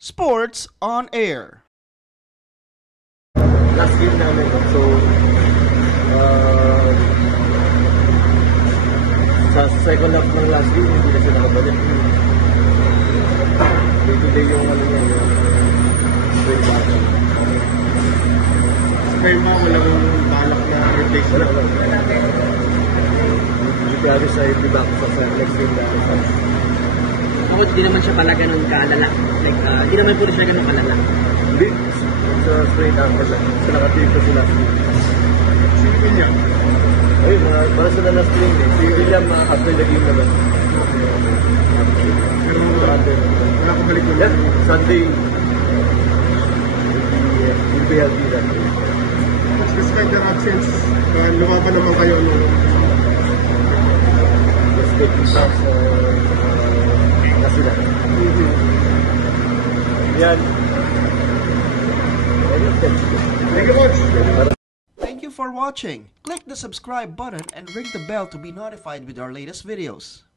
Sports on Air. Last game namin, so sa second half ng last game, hindi na siya nakabalik. Day-to-day yung ano niya, yung spring battle. Kaya ba walang balak na replacement? Hindi kaya sa i-back sa next game namin. Ako, di naman siya pala ganun kalala. Like, di naman po siya ganun kalala. Hindi, sa straight ankle lang. Sa nakatip ko sila. Si William? Ay, para sa na string eh. Si William, after the game naman. Pero wala ko balik Yeah, Sunday, will be healthy that day. despite their absence, lumaban naman kayo Just taking shots na sila. Yan. Thank you much. Thank you for watching. Click the subscribe button and ring the bell to be notified with our latest videos.